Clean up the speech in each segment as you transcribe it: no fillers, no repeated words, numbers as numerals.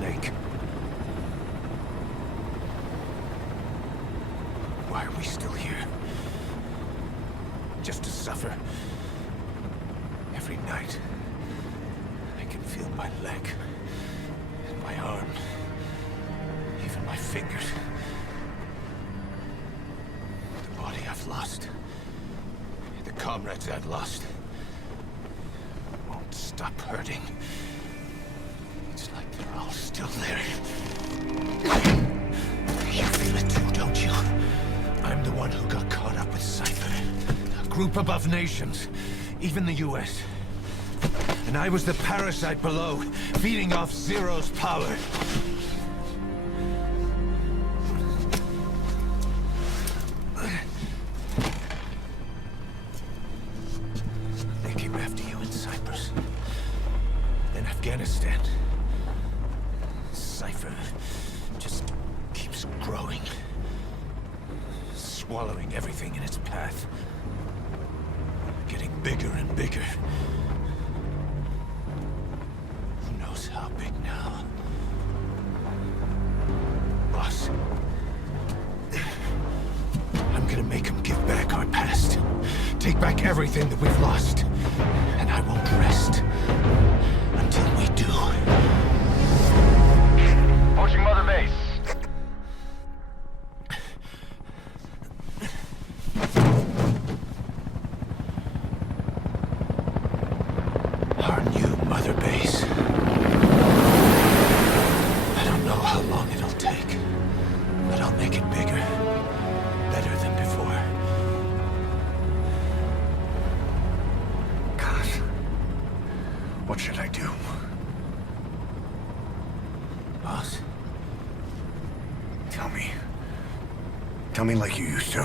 snake. Why are we still here? Just to suffer. Every night, I can feel my leg, and my arm, even my fingers. The body I've lost, the comrades I've lost, won't stop hurting. It's like they're all still there. You feel it too, don't you? I'm the one who got caught up with Cypher. A group above nations, even the US. And I was the parasite below, feeding off Zero's power. They came after you in Cyprus. Then Afghanistan. Cypher just keeps growing. Swallowing everything in its path. Getting bigger and bigger. Who knows how big now? Boss. I'm gonna make them give back our past. Take back everything that we've lost. And I won't rest until we do. Pushing Mother Base. Our new Mother Base. I don't know how long it'll take, but I'll make it bigger, better than before. Gosh, what should I do? Boss, Tell me. Tell me like you used to.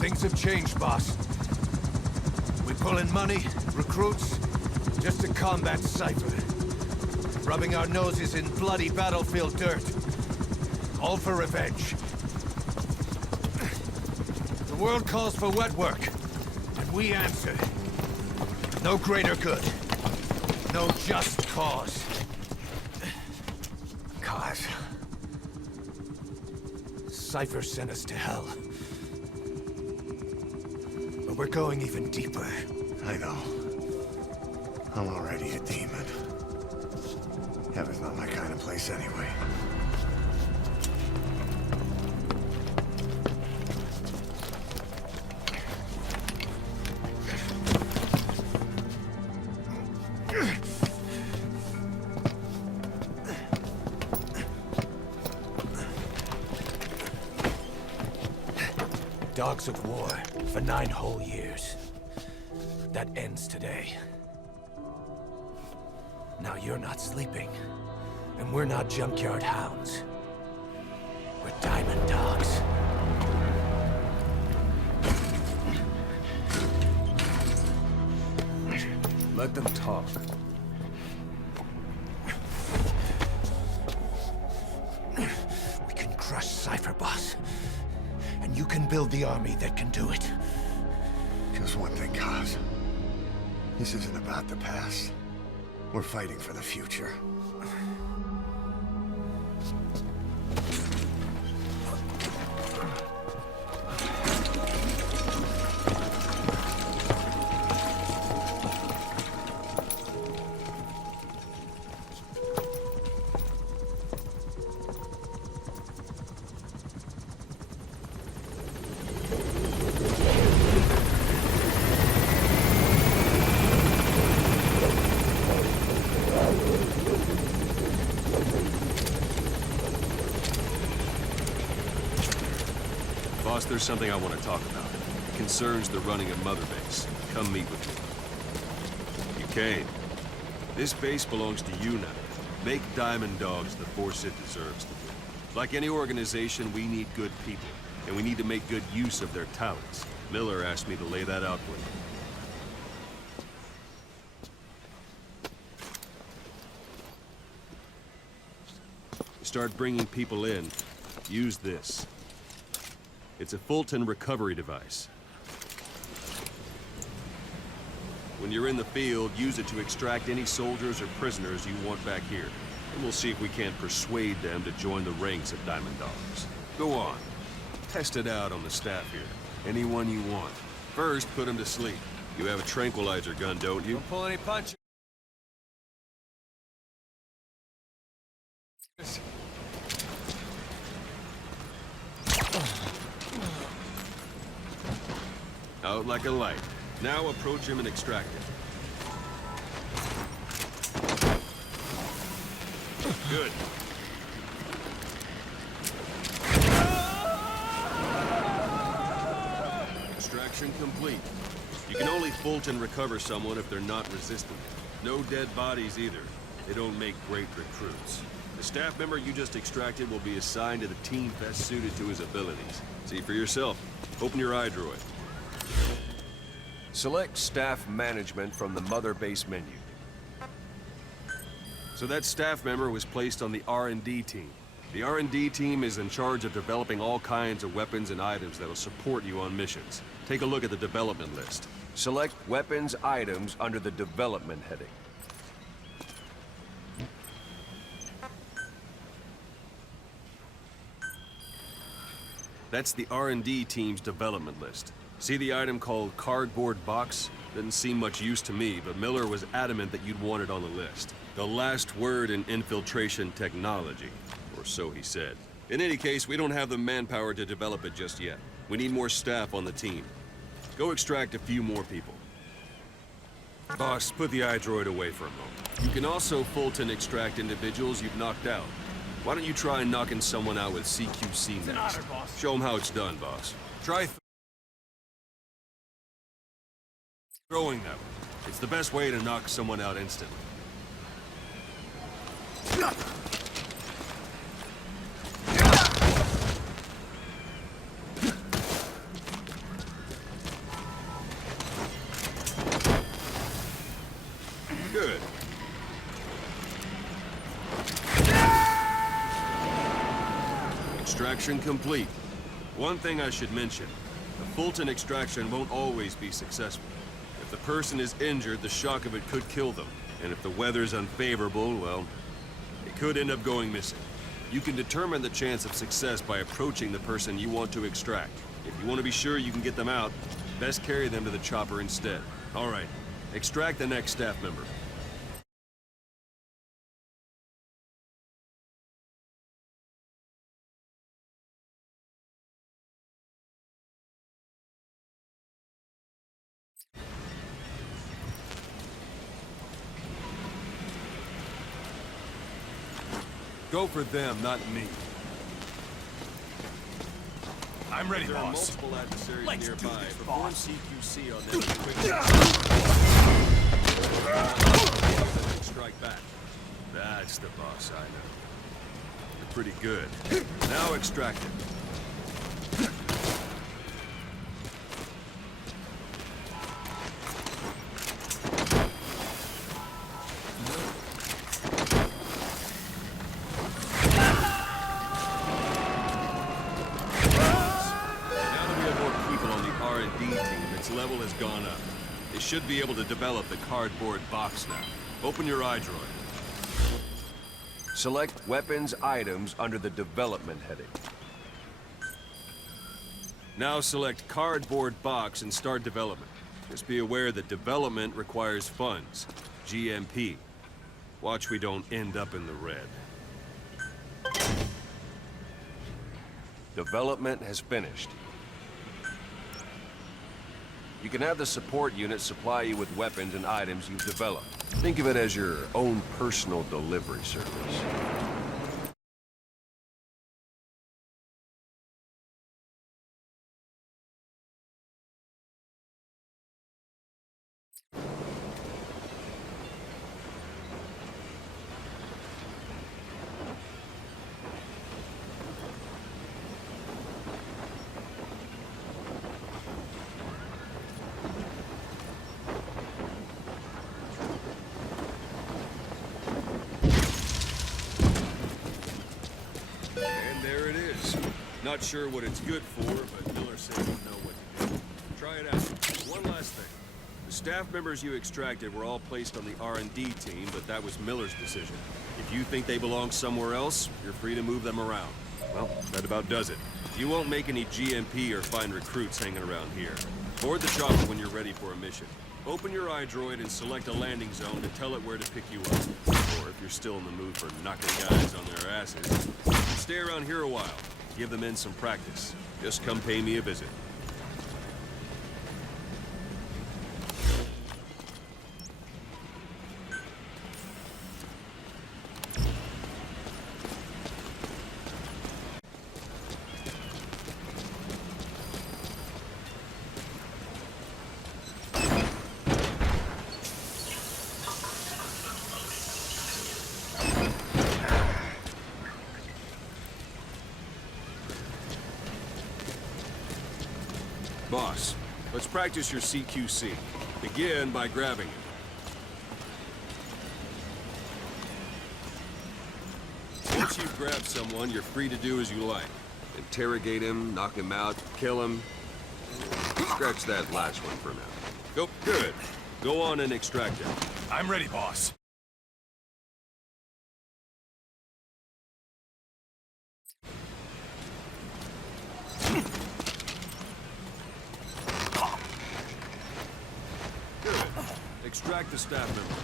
things have changed, boss. We pull in money, recruits, just to combat Cypher. Rubbing our noses in bloody battlefield dirt. All for revenge. The world calls for wet work, and we answer. No greater good. No just cause. Cause? Cypher sent us to hell. But we're going even deeper. I know. I'm already a demon. Heaven's not my kind of place anyway. Dogs of war for 9 whole years. That ends today. Now you're not sleeping, and we're not junkyard hounds. We're diamond dogs. Let them talk. We can crush Cypher, boss. And you can build the army that can do it. Just one thing, Kaz. This isn't about the past. We're fighting for the future. Boss, there's something I want to talk about. concerns the running of Mother Base, come meet with me. You came. This base belongs to you now. Make Diamond Dogs the force it deserves to be. Like any organization, we need good people, and we need to make good use of their talents. Miller asked me to lay that out for you. Start bringing people in, use this. It's a Fulton recovery device. When you're in the field, use it to extract any soldiers or prisoners you want back here. And we'll see if we can't persuade them to join the ranks of Diamond Dogs. Go on. Test it out on the staff here. Anyone you want. First, put them to sleep. You have a tranquilizer gun, don't you? Don't pull any punches. Out like a light. Now approach him and extract it. Good. Extraction complete. You can only Fulton recover someone if they're not resistant. No dead bodies either. They don't make great recruits. The staff member you just extracted will be assigned to the team best suited to his abilities. See for yourself. Open your iDroid. Select staff management from the Mother Base menu. So that staff member was placed on the R&D team. The R&D team is in charge of developing all kinds of weapons and items that'll support you on missions. Take a look at the development list. Select weapons items under the development heading. That's the R&D team's development list. See the item called cardboard box? Didn't seem much use to me, but Miller was adamant that you'd want it on the list. The last word in infiltration technology, or so he said. In any case, we don't have the manpower to develop it just yet. We need more staff on the team. Go extract a few more people. Boss, put the iDroid away for a moment. You can also Fulton extract individuals you've knocked out. Why don't you try knocking someone out with CQC next? Show them how it's done, boss. Try throwing them. It's the best way to knock someone out instantly. Good. Extraction complete. One thing I should mention, the Fulton extraction won't always be successful. If the person is injured, the shock of it could kill them. And if the weather's unfavorable, well, it could end up going missing. You can determine the chance of success by approaching the person you want to extract. If you want to be sure you can get them out, best carry them to the chopper instead. All right, extract the next staff member. Go for them, not me. I'm ready, There are boss. multiple adversaries Let's do nearby. this, Perform boss. CQC on them quickly. Strike back. That's the boss I know. You're pretty good. Now extract it. Level has gone up. They should be able to develop the cardboard box now. Open your iDroid. Select weapons items under the development heading. Now select cardboard box and start development. Just be aware that development requires funds. GMP. Watch we don't end up in the red. Development has finished. You can have the support unit supply you with weapons and items you've developed. Think of it as your own personal delivery service. Not sure what it's good for, but Miller said you know what to do. Try it out. One last thing. The staff members you extracted were all placed on the R&D team, but that was Miller's decision. If you think they belong somewhere else, you're free to move them around. Well, that about does it. You won't make any GMP or find recruits hanging around here. Board the chopper when you're ready for a mission. Open your iDroid and select a landing zone to tell it where to pick you up. Or if you're still in the mood for knocking guys on their asses, you can stay around here a while. Give the men some practice. Just come pay me a visit. Boss, let's practice your CQC. Begin by grabbing it. Once you've grabbed someone, you're free to do as you like. Interrogate him, knock him out, kill him. Scratch that last one for now. Go, good. Go on and extract him. I'm ready, boss. Good. Extract the staff member.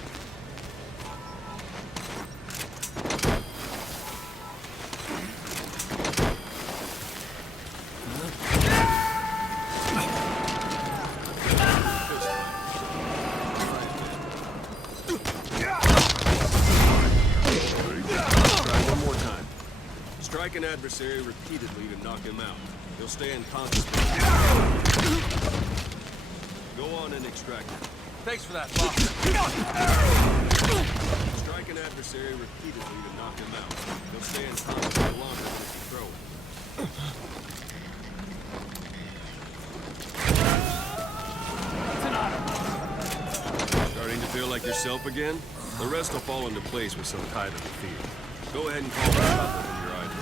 Strike an adversary repeatedly to knock him out. He'll stay unconscious. Go on and extract him. Thanks for that, boss. Strike an adversary repeatedly to knock him out. He'll stay unconscious for longer than if you throw him. Starting to feel like yourself again? The rest will fall into place with some time in the field. Go ahead and call for chopper from your item.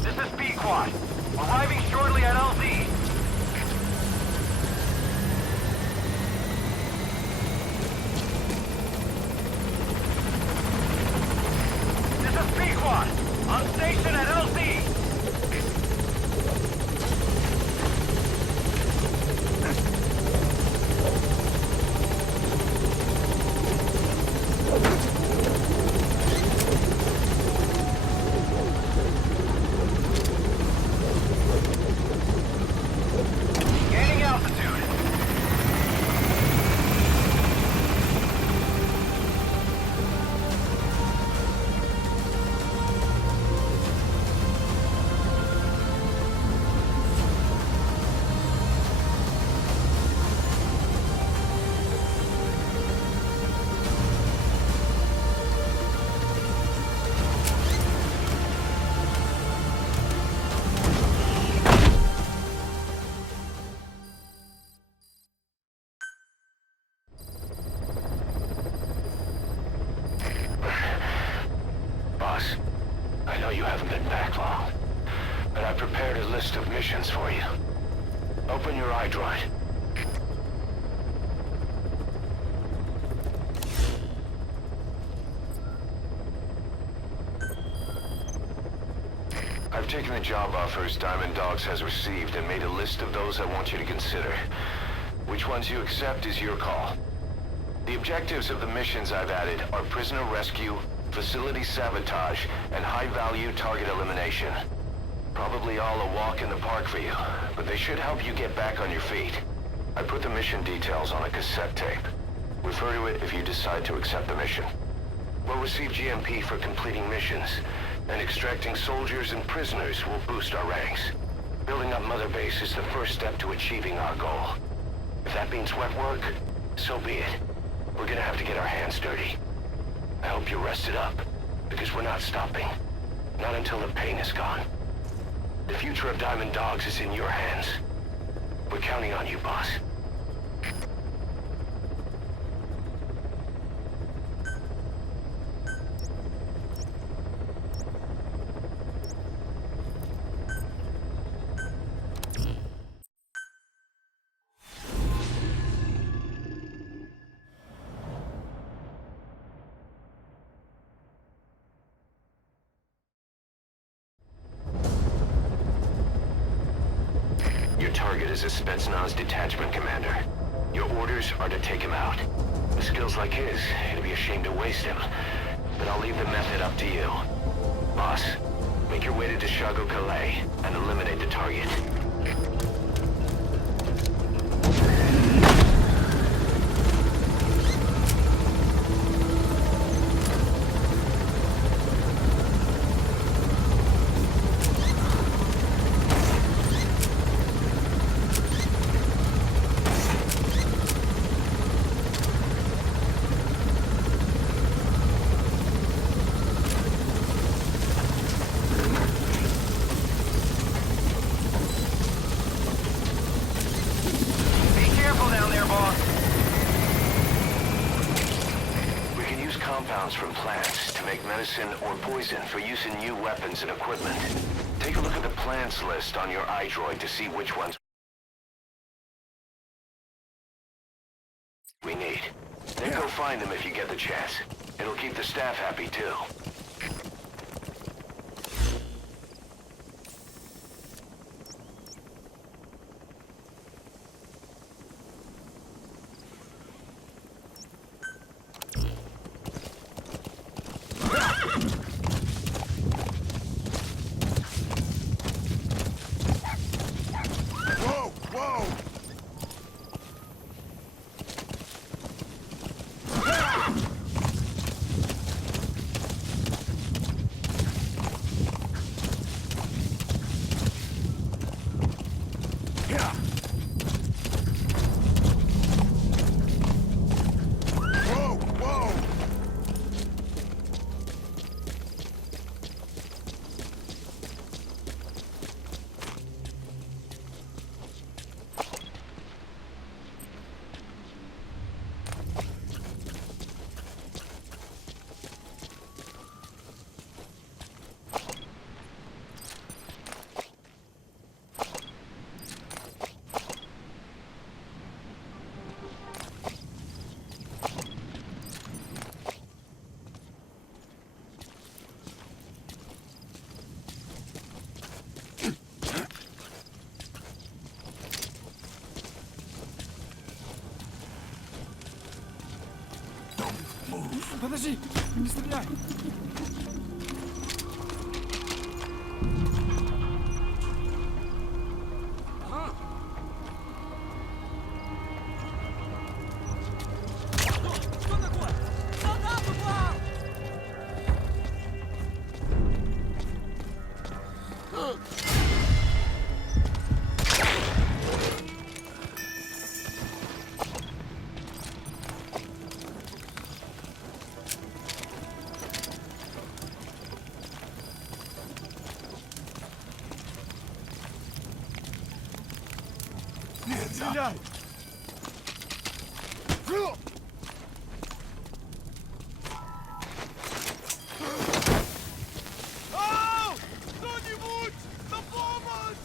This is B-Quad. Arriving shortly at LZ. This is B-Quad. On station at LZ. Gaining altitude. Boss, I know you haven't been back long, but I prepared a list of missions for you. Open your iDroid. I've taken the job offers Diamond Dogs has received and made a list of those I want you to consider. Which ones you accept is your call. The objectives of the missions I've added are prisoner rescue, facility sabotage, and high-value target elimination. Probably all a walk in the park for you, but they should help you get back on your feet. I put the mission details on a cassette tape. Refer to it if you decide to accept the mission. We'll receive GMP for completing missions, and extracting soldiers and prisoners will boost our ranks. Building up Mother Base is the first step to achieving our goal. If that means wet work, so be it. We're gonna have to get our hands dirty. I hope you're rested up, because we're not stopping. Not until the pain is gone. The future of Diamond Dogs is in your hands. We're counting on you, boss. Your target is a Spetsnaz detachment commander. Your orders are to take him out. With skills like his, it'd be a shame to waste him. But I'll leave the method up to you. Boss, make your way to Deshago Calais and eliminate the target. Compounds from plants to make medicine or poison for use in new weapons and equipment. Take a look at the plants list on your iDroid to see which ones we need. Then go find them if you get the chance. It'll keep the staff happy too. Подожди, не стреляй! Что такое? Солдат упал! Стреляй! Ау! Кто-нибудь! На помощь!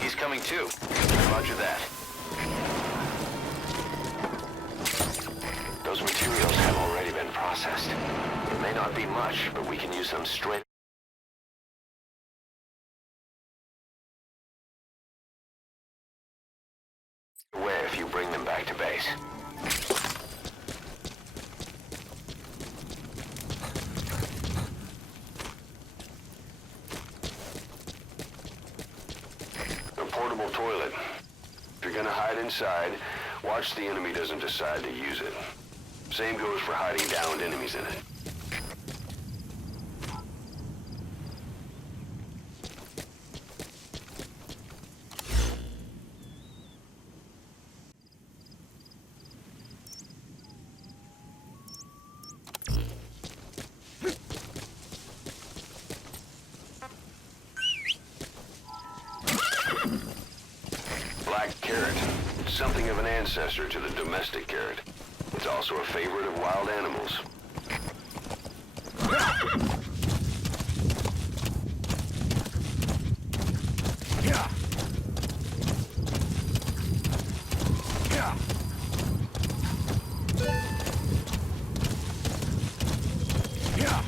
He's coming too. Roger that. Those materials have already been processed. It may not be much, but we can use them straight away if you bring them back to base. A portable toilet. If you're gonna hide inside, watch the enemy doesn't decide to use it. Same goes for hiding downed enemies in it. Carrot. Something of an ancestor to the domestic carrot. It's also a favorite of wild animals. Yeah. Yeah. Yeah.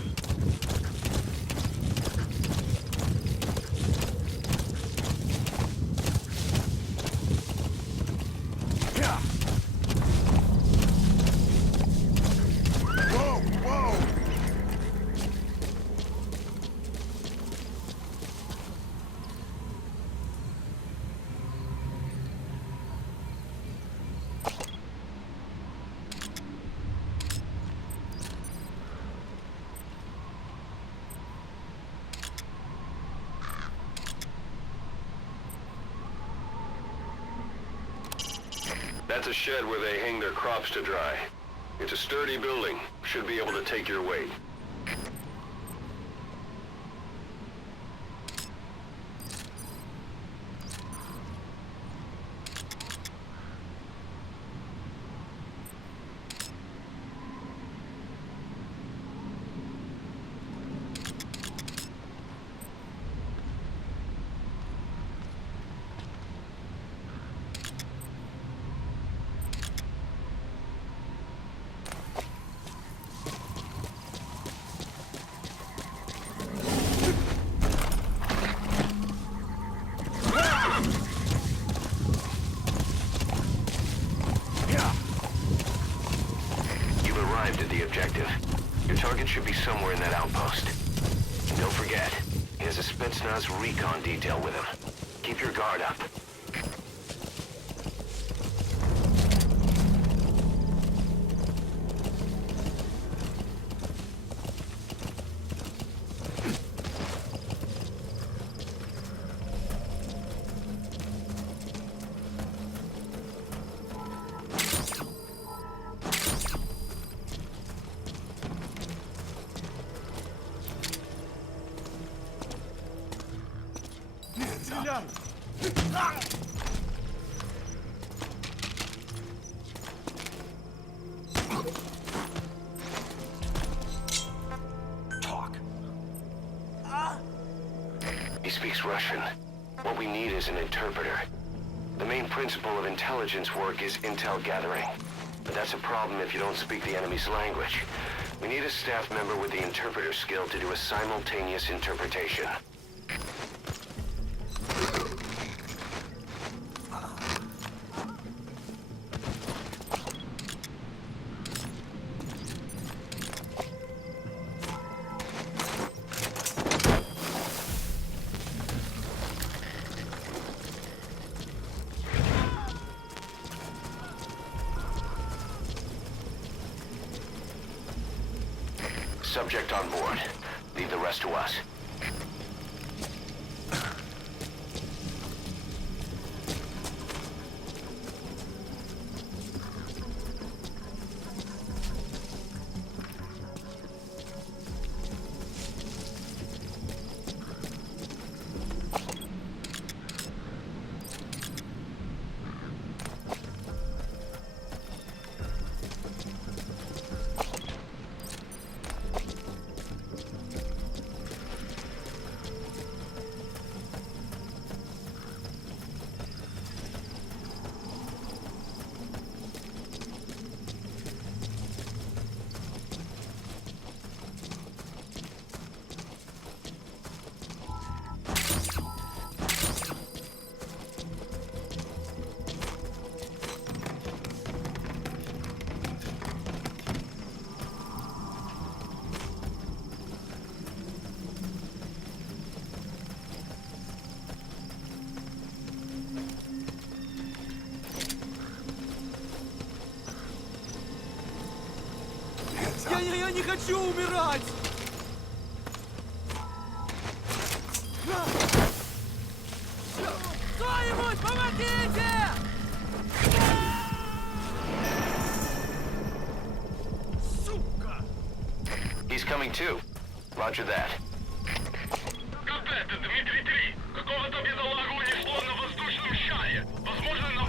Yeah. Whoa, whoa. That's a shed where they hang their crops to dry. It's a sturdy building. Should be able to take your weight. You've arrived at the objective. Your target should be somewhere in that outpost. And don't forget, he has a Spetsnaz recon detail with him. Keep your guard up. Talk. He speaks Russian. What we need is an interpreter. The main principle of intelligence work is intel gathering. But that's a problem if you don't speak the enemy's language. We need a staff member with the interpreter skill to do a simultaneous interpretation. Subject on board. Leave the rest to us. Я не хочу умирать! Кто-нибудь, помогите! Сука! He's coming too. Roger that. Как это, Дмитрий-3? Какого-то бедолагу унесло на воздушном шаре. Возможно, на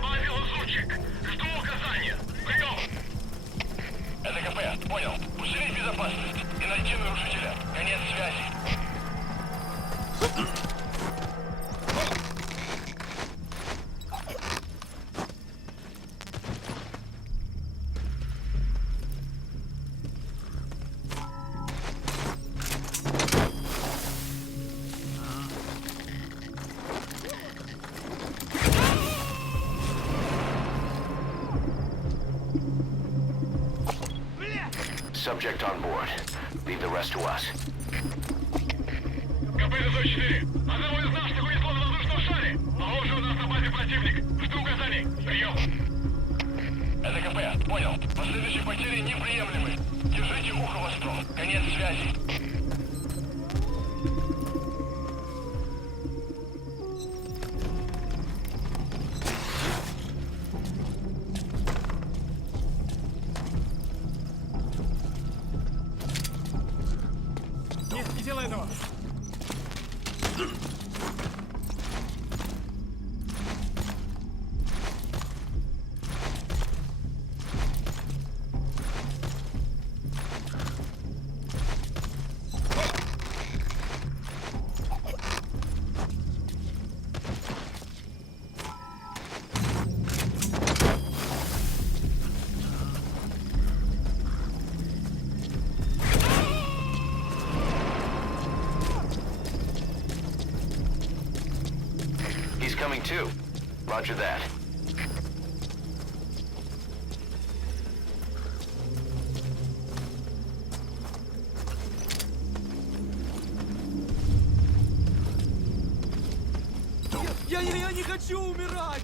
subject on board. Leave the rest to us. КП-4. Одного из нас унесло на воздушном шаре. Похоже, у нас на базе противник. Жду указаний. Прием. Это КП. Понял. Последующие потери неприемлемы. Держите ухо востро. Конец связи. Нет, не делай этого! He's coming too. Roger that. Я не хочу умирать!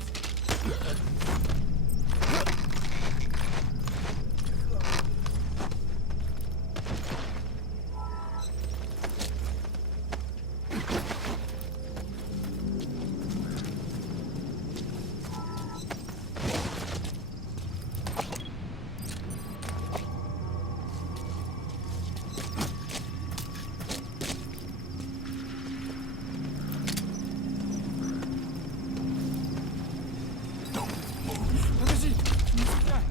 Подожди! Не стреляй!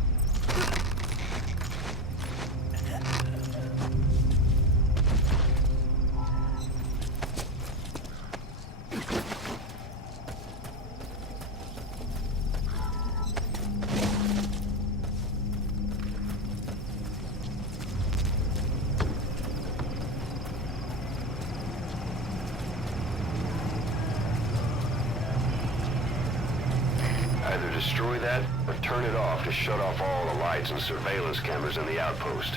Either destroy that, or turn it off to shut off all the lights and surveillance cameras in the outpost.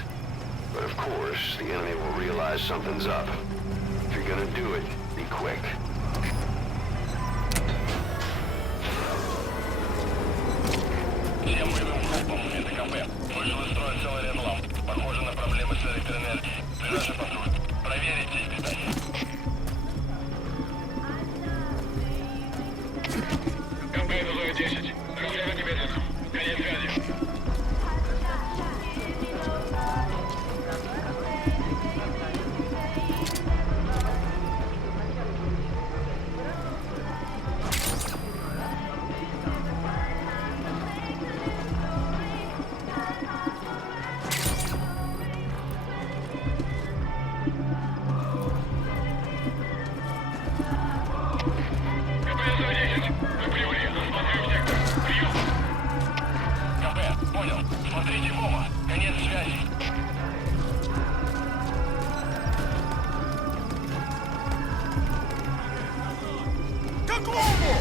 But of course, the enemy will realize something's up. If you're gonna do it, be quick. Всем боевым группам. Это КП. Вышел из строя целый ряд ламп. Похоже на проблемы с электроэнергией. Ближайший патруль. Проверите их питание. КП 10. Разряд немедленно. Конец связи. Смотрите в оба. Конец связи. Какому?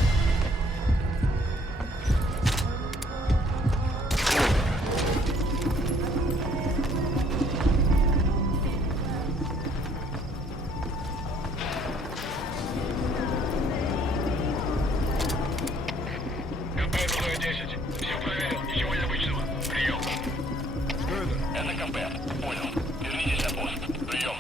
КП 10. Все проверил. Ничего необычного. Прием. Что это? Это КП. Понял. Вернитесь на пост. Прием.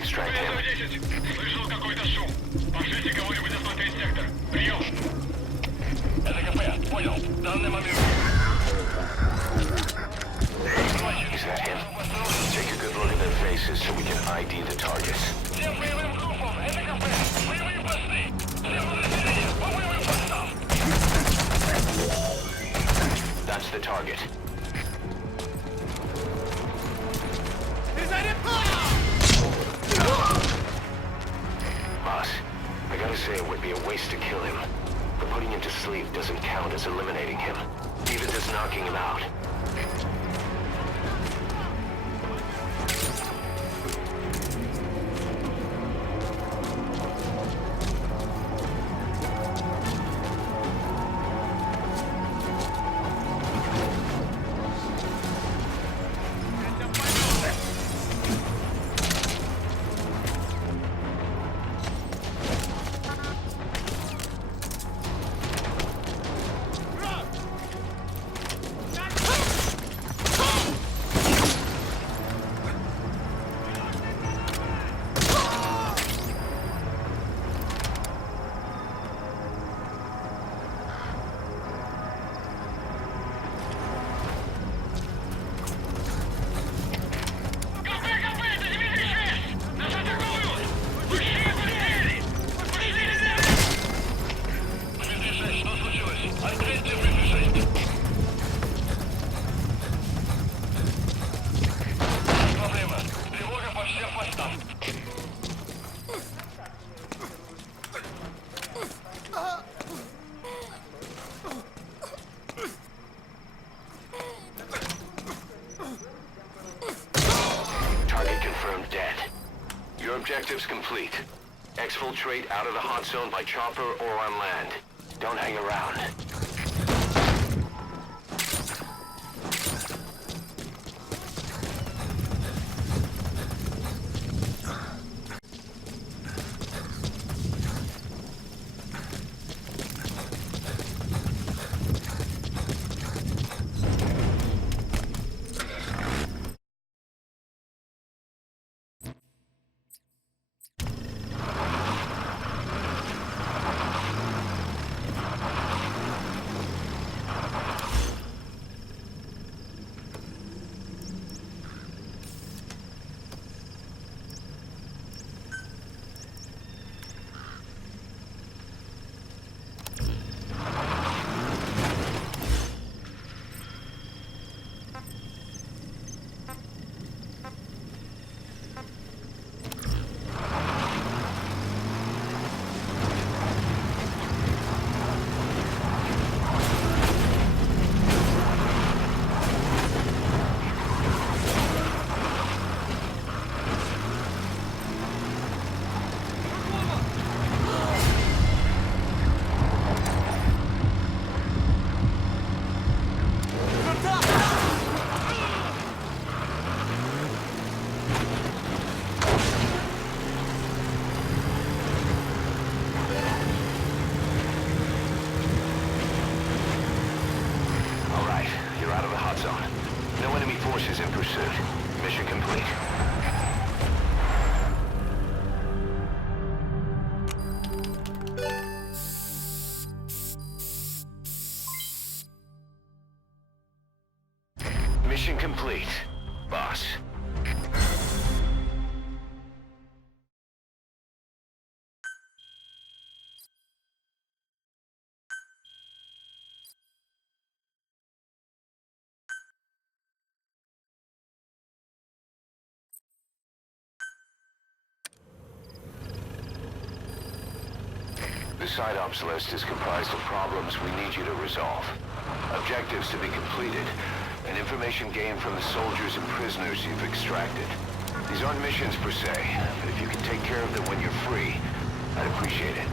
extract him. 10. Слышал какой-то шум. Пошлите кого-нибудь осмотреть сектор. Прием. Это КП. Понял. В данный момент. Is that him? Take a good look at their faces so we can ID the targets. Всем боевым группам. Это КП. Боевые посты. Всем подразделениям по боевым постам. That's the target. Boss, I gotta say it would be a waste to kill him. But putting him to sleep doesn't count as eliminating him. Even just knocking him out. Objectives complete. Exfiltrate out of the hot zone by chopper or on land. Don't hang around. Mission complete, boss. The side ops list is comprised of problems we need you to resolve. Objectives to be completed, and information gained from the soldiers and prisoners you've extracted. These aren't missions per se, but if you can take care of them when you're free, I'd appreciate it.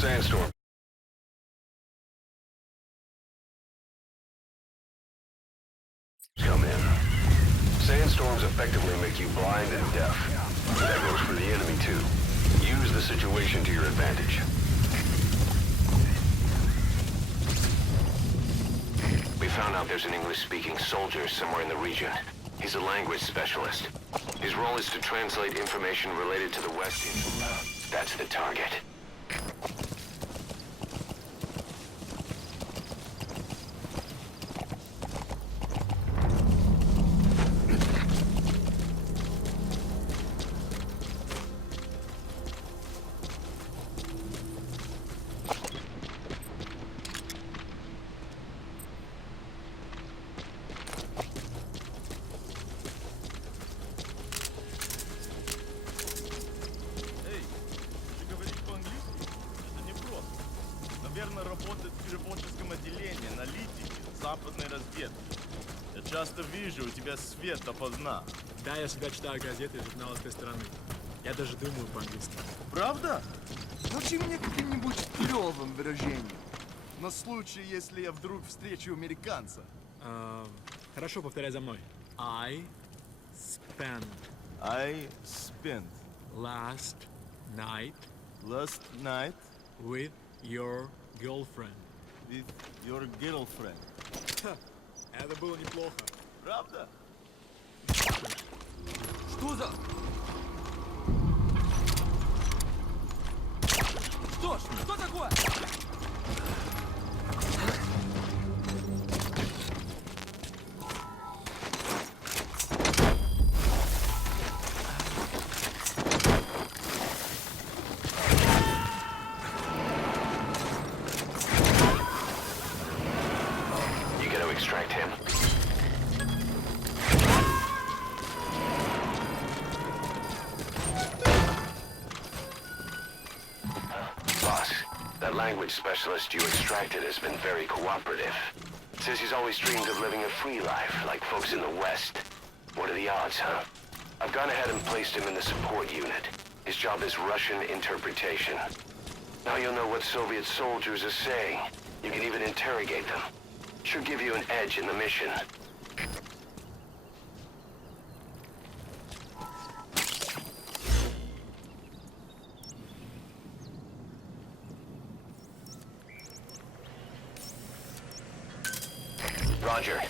Sandstorm. Come in. Sandstorms effectively make you blind and deaf. That goes for the enemy too. Use the situation to your advantage. We found out there's an English-speaking soldier somewhere in the region. He's a language specialist. His role is to translate information related to the West into... That's the target. Работает в переводческом отделении, аналитики, западной разведки. Я часто вижу, у тебя свет опозна. Да, я всегда читаю газеты и журналы с той стороны. Я даже думаю по-английски. Правда? Научи меня каким-нибудь клёвым выражением. На случай, если я вдруг встречу американца. Хорошо, повторяй за мной. I spent last night with your girlfriend. With your girlfriend. Ха, это было неплохо. Правда? Что за... Что ж, что такое? Extract him. Boss, that language specialist you extracted has been very cooperative. Says he's always dreamed of living a free life, like folks in the West. What are the odds, huh? I've gone ahead and placed him in the support unit. His job is Russian interpretation. Now you'll know what Soviet soldiers are saying. You can even interrogate them. Should give you an edge in the mission. Roger.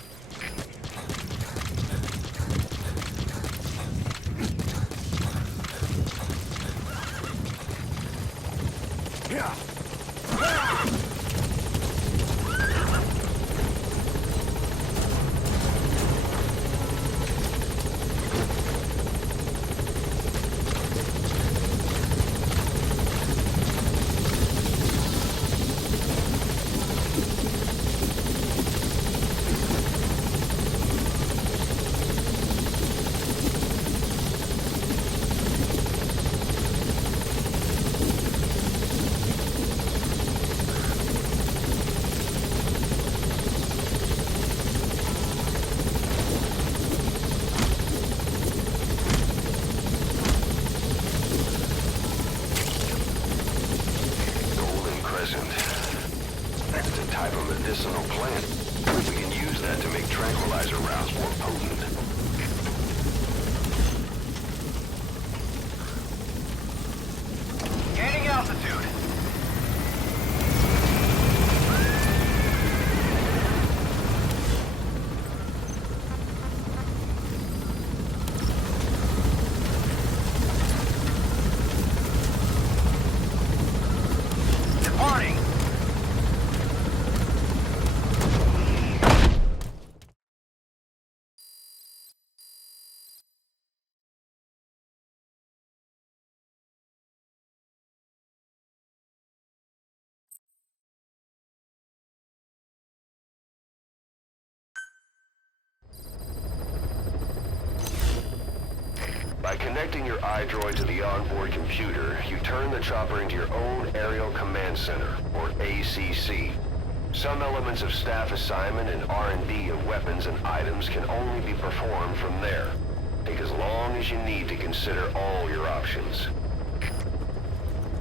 Yeah. medicinal plant. We can use that to make tranquilizer rounds more potent. Gaining altitude. By connecting your iDroid to the onboard computer, you turn the chopper into your own Aerial Command Center, or ACC. Some elements of staff assignment and R&D of weapons and items can only be performed from there. Take as long as you need to consider all your options.